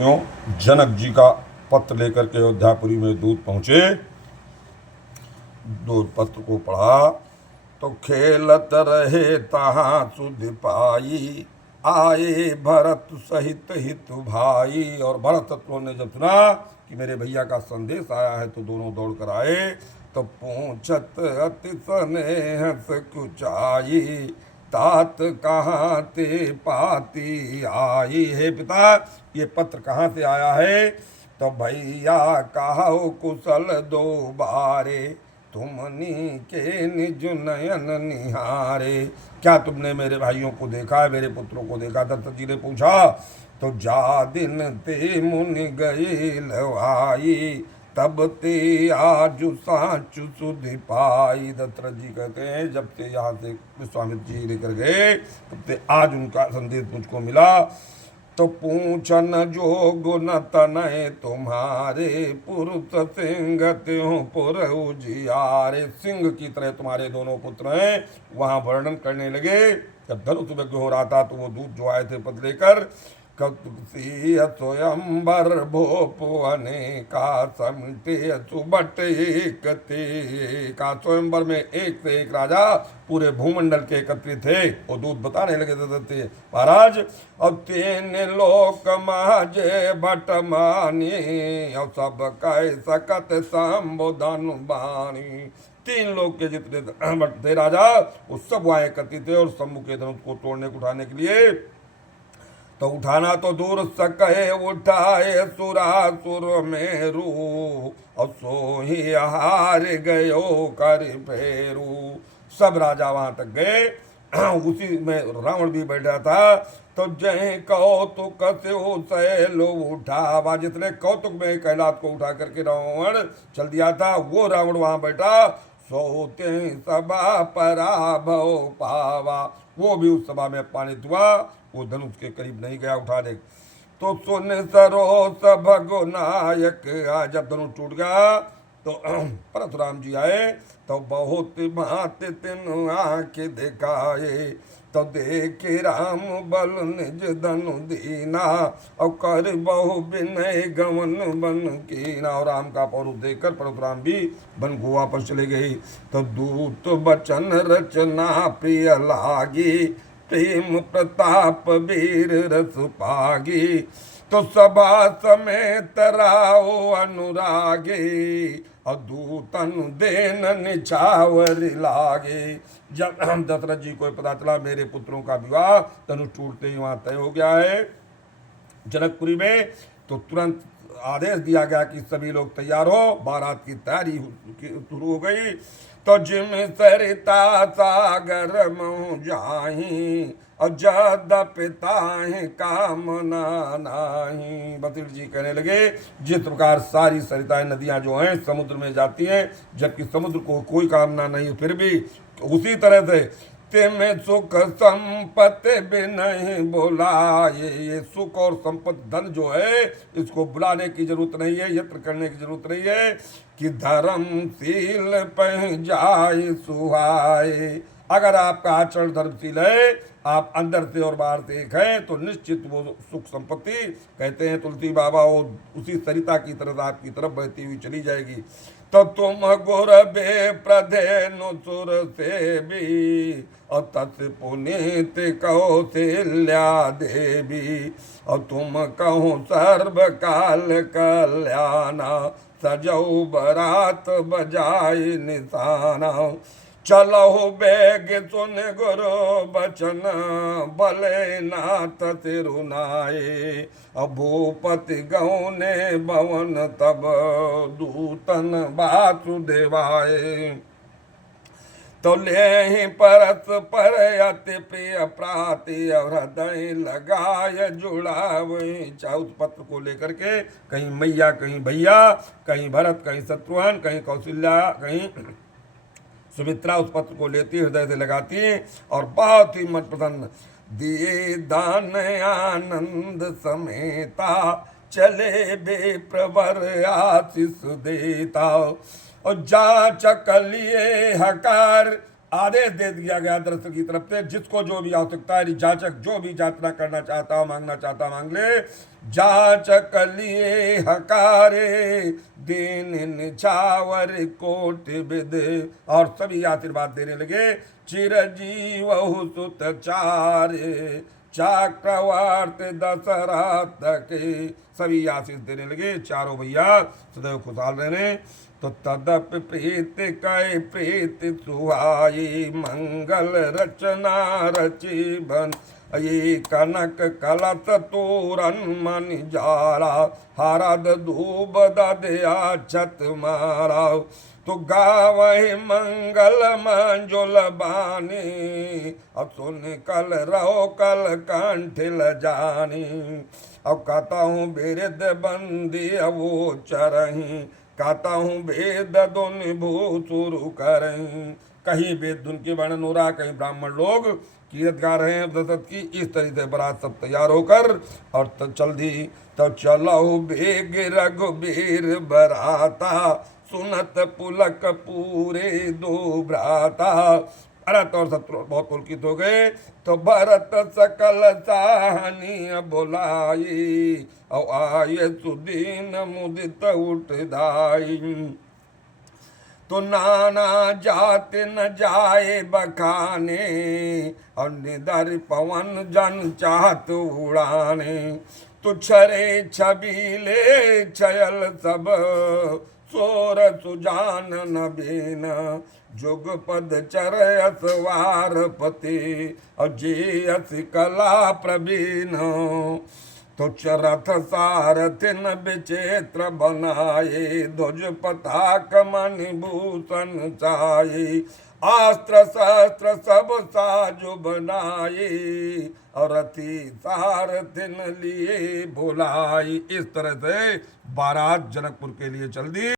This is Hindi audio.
जनक जी का पत्र लेकर के अयोध्यापुरी में दूत पहुंचे। दूत पत्र को पढ़ा तो खेलत रहे तहाँ सुध पाई, आए भरत सहित हित भाई। और भरत शत्रुओं ने जब सुना कि मेरे भैया का संदेश आया है तो दोनों दौड़ कर आए। तो पूछत अति स्नेह कुचाई, तात कहाँ ते पाती आई। हे पिता, ये पत्र कहाँ से आया है? तो भैया कहो कुशल दो बारे, तुमनी के निज नयन निहारे। क्या तुमने मेरे भाइयों को देखा है, मेरे पुत्रों को देखा? दत्त जी ने पूछा। तो जा दिन ते मुनि गए लवाई, तब ते आज साचु सुध पाई। दत्त जी कहते हैं जब से यहाँ से विश्वामित्र जी लेकर गए तब से आज उनका संदेश मुझको मिला। तो पूछन जो गुण तनय तुम्हारे, पुरुष सिंह त्यों पुर उजियारे। सिंह की तरह तुम्हारे दोनों पुत्र हैं। वहां वर्णन करने लगे। जब धनुष यज्ञ हो रहा था तो वो दूत जो आए थे पद लेकर, स्वयंबर भोप अनेका समटे सुबट एक ते का। स्वयंबर में एक से एक राजा पूरे भूमंडल के एकत्रित थे। वो दूत बताने लगे थे महाराज, अब तीन लोक माजे बट मानी, और सब कह सकत संबोधन बानी। तीन लोग के जितने भट्ट थे राजा, वो सब वहां एकत्रित थे और शंभु के धनुष को तोड़ने को उठाने के लिए। तो उठाना तो दूर सके उठाए सुरासुर मेरू, और सो ही हार गयो कर फेरू। सब राजा वहां तक गए। उसी में रावण भी बैठा था। तो जय कौतुक से लो उठा, जितने कौतुक में कैलाश को उठा करके रावण चल दिया था, वो रावण वहां बैठा। सोते सभा पराभव पावा, वो भी उस सभा में अपमानित हुआ। वो धनुष के करीब नहीं गया उठाने। तो सुन सरोस भगुनायक, जब धनुष टूट गया तो परशुराम जी आए। तो बहुत भांति तीन आंख दिखाए, तो देखे राम बल निज धनु दीना, और कर बहु विनय गवन बन कीना। और राम का पौरुष देखकर परशुराम भी वन को वापस चले गए। तो दूत बचन रचना प्रिय लागी, प्रेम प्रताप वीर रस पागी। तो सभा समेत राओ अनुरागे, और दूतन देन निछावर लागे। जब दशरथ जी को पता चला मेरे पुत्रों का विवाह धनुष टूटते ही वहां तय हो गया है जनकपुरी में, तो तुरंत आदेश दिया गया कि सभी लोग तैयार हो, बारात की तैयारी शुरू हो गई। तो जिम सरिता सागर मऊ जाही, और जद पिता है कामना नाही। वशिष्ठ जी कहने लगे जिस प्रकार सारी सरिताएं नदियां जो हैं समुद्र में जाती हैं, जबकि समुद्र को कोई कामना नहीं, फिर भी उसी तरह से में सुख संपत्ति भी नहीं बुलाए। ये सुख और संपत्ति धन जो है इसको बुलाने की जरूरत नहीं है, यत्न करने की जरूरत नहीं है कि धर्मशील पह जाए सुहाए। अगर आपका आचरण धर्मशील है, आप अंदर से और बाहर से एक है, तो निश्चित वो सुख संपत्ति, कहते हैं तुलसी बाबा, वो उसी सरिता की तरफ आपकी तरफ बहती हुई चली जाएगी। तो तुम गुर बे प्रधेनु सुर से भी, और तत् पुनीत कौशल्या देवी, और तुम कहो सर्व काल कल्याणा, सजौ बरात बजाय निशाना। चलो बेग सुन गुरु बचन, भले नाथ तिरुनाए, भूपति गौने भवन तब दूतन वासुदेवाए। तो ले परस पर अति प्रिय प्राति, हृदय लगाय जुड़ावे। चाहे उस पत्र को लेकर के कहीं मैया, कहीं भैया, कहीं भरत, कहीं शत्रुघ्न, कहीं कौशल्या, कहीं सुमित्रा उस पत्र को लेती, हृदय से लगाती है और बहुत ही मन प्रसन्न। दिए दान आनंद समेता, चले बे प्रवर आशीष देता, और जा चकलिए हकार, आदेश दे दिया गया दरअसल की तरफ से, जिसको जो भी आवश्यकता है, जाचक जो भी याचना करना चाहता हो, मांगना चाहता मांग ले। जाचक लिए हकारे दीन निछावर कोट विद, और सभी आशीर्वाद देने लगे। चिरजीव सुत चारे चक्रवर्ती दशरथ के, सभी आशीष देने लगे, चारों भैया सदैव खुशहाल रहने। तो तदप प्रीत कै प्रीत सुहाई मंगल रचना रची बन, ये कनक कलत तोरन मन जारा हरद धूप ददया छत मारा। तो गावहि मंगल मंजुल बानी, अब सुन कल रहो कल कंठिल जानी। अब कहता हूँ बिरद बंदी वो चरही, कहता हूँ वेद धुन भूसुर करहीं। कहीं वेद धुन के वर्णन हो रहा, कहीं ब्राह्मण लोग कीर्त गा रहे हैं दशरथ की। इस तरह से बारात सब तैयार होकर और चल दी। तब चलो बेग रघुबीर बराता, सुनत पुलक पूरे दो भ्राता। भरत और शत्रु बहुत पुलकित हो गए। तो भरत सकल साहनी बुलाई, और आय सुदीन मुदित उठ दाई। तो नाना जाति न जाए बखाने, और निधर पवन जन चाहत उड़ाने। तो छरे छबीले छयल सब, सोर सुजान नबीन, जुग पद चर असवार पति, और जे अस कला प्रवीण। तो रथ सारथिन विचित्र बनाए, ध्वज पताक मणि भूषण चाये। अस्त्र शस्त्र सब साजो बनाए, और रथी सारथिन लिए बुलाए। इस तरह से बारात जनकपुर के लिए चल दी।